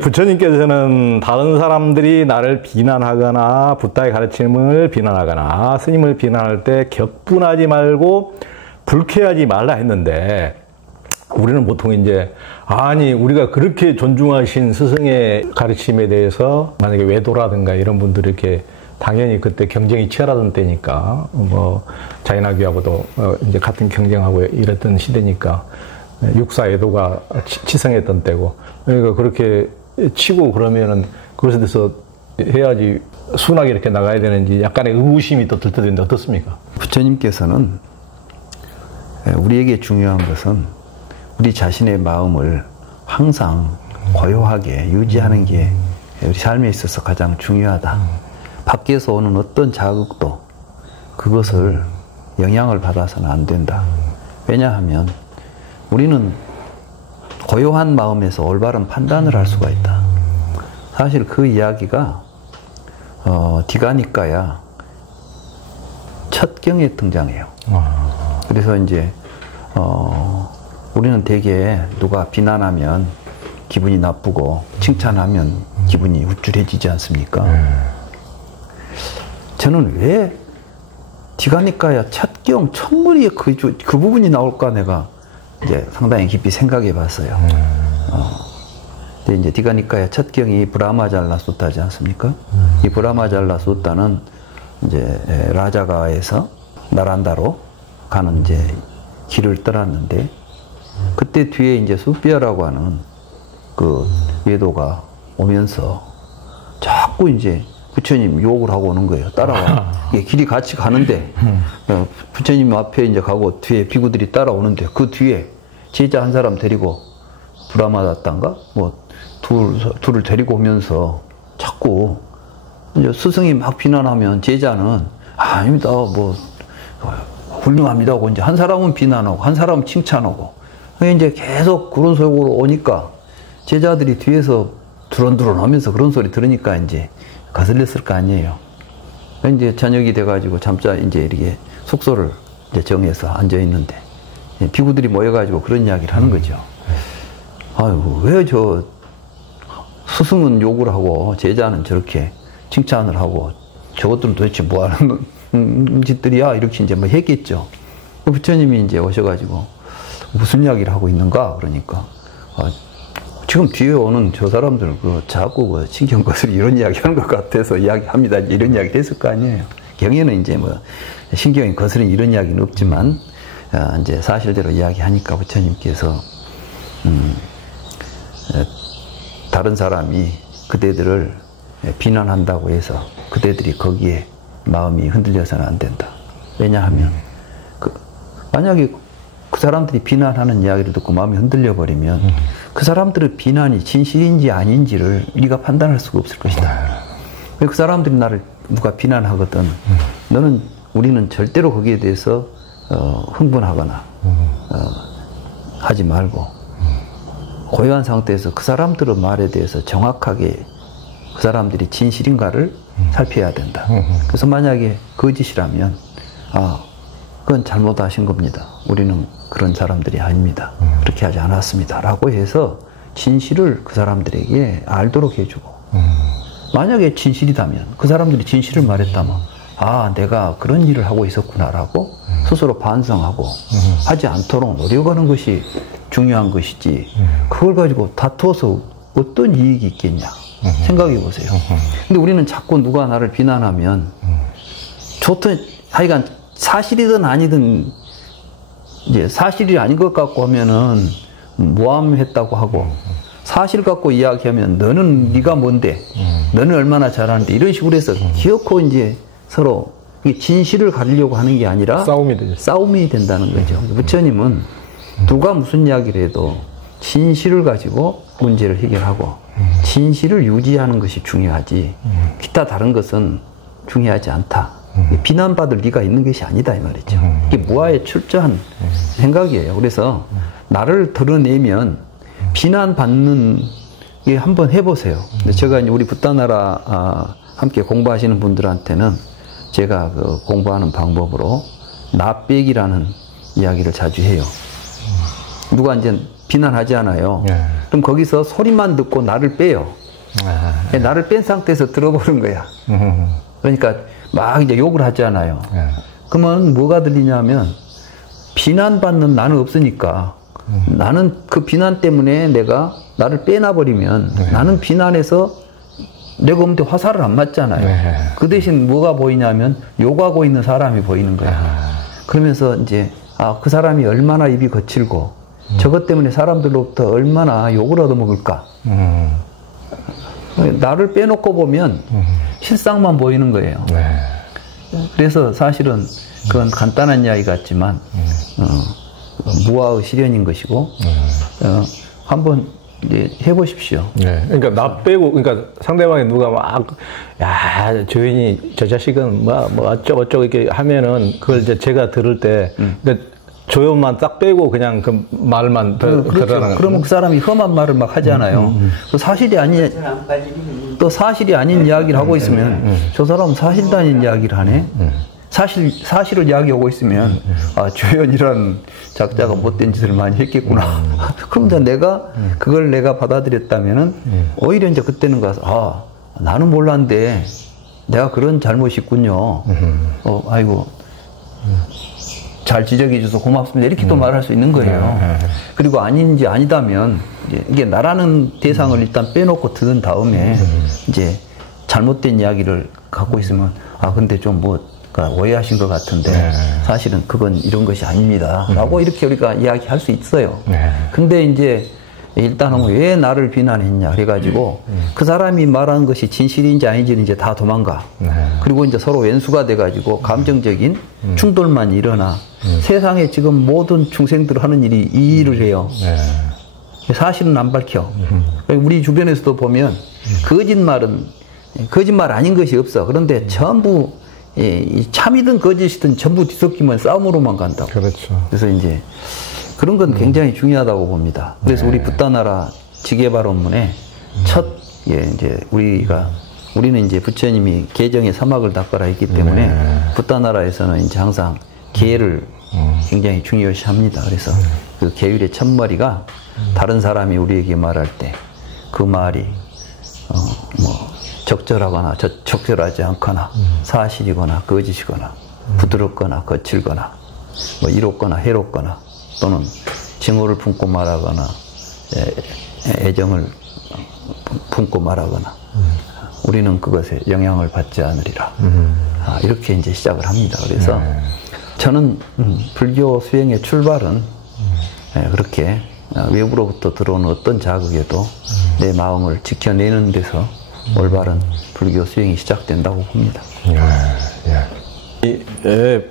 부처님께서는 다른 사람들이 나를 비난하거나 붓다의 가르침을 비난하거나 스님을 비난할 때 격분하지 말고 불쾌하지 말라 했는데, 우리는 보통 이제 아니 우리가 그렇게 존중하신 스승의 가르침에 대해서 만약에 외도라든가 이런 분들이 이렇게 당연히 그때 경쟁이 치열하던 때니까 뭐 자인학교하고도 이제 같은 경쟁하고 이랬던 시대니까 육사 애도가 치성했던 때고, 그러니까 그렇게 치고 그러면은 그것에 대해서 해야지 순하게 이렇게 나가야 되는지 약간의 의구심이 또 들 때도 있는데 어떻습니까? 부처님께서는 우리에게 중요한 것은 우리 자신의 마음을 항상 고요하게 유지하는 게 우리 삶에 있어서 가장 중요하다. 밖에서 오는 어떤 자극도 그것을 영향을 받아서는 안 된다. 왜냐하면 우리는 고요한 마음에서 올바른 판단을 할 수가 있다. 사실 그 이야기가 디가니까야 첫 경에 등장해요. 그래서 이제 우리는 되게 누가 비난하면 기분이 나쁘고 칭찬하면 기분이 우쭐해지지 않습니까? 저는 왜 디가니까야 첫경 첫무리에 그 부분이 나올까 내가 이제 상당히 깊이 생각해 봤어요. 근데 이제 디가니까야 첫경이 브라마잘라 수타지 않습니까? 이 브라마잘라 수타는 이제 라자가에서 나란다로 가는 이제 길을 떠났는데, 그때 뒤에 이제 수비아라고 하는 그 외도가 오면서 자꾸 이제 부처님 욕을 하고 오는 거예요. 따라와. 이게 길이 같이 가는데 부처님 앞에 이제 가고 뒤에 비구들이 따라오는데 그 뒤에 제자 한 사람 데리고 브라마다탄가 뭐 둘을 데리고 오면서 자꾸 이제 스승이 막 비난하면 제자는 아닙니다 뭐 훌륭합니다 하고 이제 한 사람은 비난하고 한 사람은 칭찬하고, 이제 계속 그런 속으로 오니까 제자들이 뒤에서 두런두런 하면서 그런 소리 들으니까 이제 거슬렸을 거 아니에요. 이제 저녁이 돼가지고 잠자 이제 이렇게 숙소를 이제 정해서 앉아 있는데 비구들이 모여가지고 그런 이야기를 하는 거죠. 아이고 왜 저 스승은 욕을 하고 제자는 저렇게 칭찬을 하고 저것들은 도대체 뭐 하는 짓들이야 이렇게 이제 뭐 했겠죠. 부처님이 이제 오셔가지고 무슨 이야기를 하고 있는가 그러니까 지금 뒤에 오는 저 사람들 자꾸 신경 거슬이 이런 이야기 하는 것 같아서 이야기합니다. 이런 이야기 했을 거 아니에요. 경에는 이제 뭐 신경이 거슬린 이런 이야기는 없지만 이제 사실대로 이야기하니까 부처님께서 다른 사람이 그대들을 비난한다고 해서 그대들이 거기에 마음이 흔들려서는 안 된다. 왜냐하면 만약에 그 사람들이 비난하는 이야기를 듣고 마음이 흔들려 버리면 그 사람들의 비난이 진실인지 아닌지를 우리가 판단할 수가 없을 것이다. 그 사람들이 나를 누가 비난하거든 우리는 절대로 거기에 대해서 흥분하거나 하지 말고 고요한 상태에서 그 사람들의 말에 대해서 정확하게 그 사람들이 진실인가를 살펴야 된다. 그래서 만약에 거짓이라면 그건 잘못하신 겁니다. 우리는 그런 사람들이 아닙니다. 그렇게 하지 않았습니다. 라고 해서 진실을 그 사람들에게 알도록 해주고, 만약에 진실이다면 그 사람들이 진실을 말했다면 내가 그런 일을 하고 있었구나 라고 스스로 반성하고 하지 않도록 노력하는 것이 중요한 것이지, 그걸 가지고 다투어서 어떤 이익이 있겠냐 생각해 보세요. 근데 우리는 자꾸 누가 나를 비난하면 좋든 하여간 사실이든 아니든 이제 사실이 아닌 것 같고 하면은 모함했다고 하고, 사실 갖고 이야기하면 너는 네가 뭔데, 너는 얼마나 잘하는데, 이런 식으로 해서 기어코 이제 서로 진실을 가리려고 하는 게 아니라 싸움이 되죠. 싸움이 된다는 거죠. 부처님은 누가 무슨 이야기를 해도 진실을 가지고 문제를 해결하고 진실을 유지하는 것이 중요하지 기타 다른 것은 중요하지 않다. 비난받을 리가 있는 것이 아니다 이 말이죠. 이게 무아에 출저한 생각이에요. 그래서 나를 드러내면 비난받는 게 한번 해보세요. 제가 이제 우리 붓다나라 함께 공부하시는 분들한테는 제가 공부하는 방법으로 나 빼기라는 이야기를 자주 해요. 누가 이제 비난하지 않아요. 그럼 거기서 소리만 듣고 나를 빼요. 나를 뺀 상태에서 들어보는 거야. 그러니까 막 이제 욕을 하잖아요. 그러면 뭐가 들리냐면 비난받는 나는 없으니까 나는 그 비난 때문에 내가 나를 빼놔버리면 나는 비난해서 내가 없는데 화살을 안 맞잖아요. 그 대신 뭐가 보이냐면 욕하고 있는 사람이 보이는 거야. 그러면서 이제 그 사람이 얼마나 입이 거칠고 저것 때문에 사람들로부터 얼마나 욕을 얻어먹을까. 나를 빼놓고 보면 실상만 보이는 거예요. 그래서 사실은 그건 간단한 이야기 같지만 무아의 시련인 것이고 한번 이제 해보십시오. 그러니까 나 빼고, 그러니까 상대방이 누가 막, 야, 조연이 저 자식은 뭐 어쩌고 이렇게 하면은 그걸 이제 제가 들을 때, 그러니까 조연만 딱 빼고 그냥 그 말만 그렇죠. 그러면 그 사람이 험한 말을 막 하잖아요. 또 사실이 아닌, 또 사실이 아닌 이야기를 하고 있으면 저 사람은 사실도 아닌 이야기를 하네. 사실을 이야기하고 있으면 조연이라는 작자가 못된 짓을 많이 했겠구나. 그럼 이제 그걸 내가 받아들였다면은 오히려 이제 그때는 가서 나는 몰랐는데 내가 그런 잘못이 있군요. 아이고 잘 지적해 줘서 고맙습니다. 이렇게 또 말할 수 있는 거예요. 그리고 아닌지 아니다면 이게 나라는 대상을 일단 빼놓고 들은 다음에 이제 잘못된 이야기를 갖고 있으면 근데 좀 오해하신 것 같은데 사실은 그건 이런 것이 아닙니다. 라고 이렇게 우리가 이야기할 수 있어요. 근데 이제 일단은 왜 나를 비난했냐 그래가지고 그 사람이 말한 것이 진실인지 아닌지는 이제 다 도망가. 그리고 이제 서로 왼수가 돼가지고 감정적인 충돌만 일어나 세상에 지금 모든 중생들 하는 일이 이 일을 해요. 사실은 안 밝혀. 우리 주변에서도 보면 거짓말 아닌 것이 없어. 그런데 전부 참이든 거짓이든 전부 뒤섞이면 싸움으로만 간다고. 그렇죠. 그래서 이제 그런 건 굉장히 중요하다고 봅니다. 그래서 우리 붓다나라 지게발 원문에 이제 우리는 이제 부처님이 계정에 사막을 닦아라 했기 때문에 붓다나라에서는 이제 항상 계를 굉장히 중요시 합니다. 그래서 그 계율의 첫머리가 다른 사람이 우리에게 말할 때 그 말이 적절하거나 적절하지 않거나 사실이거나 거짓이거나 부드럽거나 거칠거나 이롭거나 해롭거나 또는 증오를 품고 말하거나 애정을 품고 말하거나 우리는 그것에 영향을 받지 않으리라. 이렇게 이제 시작을 합니다. 그래서 저는 불교 수행의 출발은 그렇게 외부로부터 들어오는 어떤 자극에도 내 마음을 지켜내는 데서 올바른 불교 수행이 시작된다고 봅니다. 예.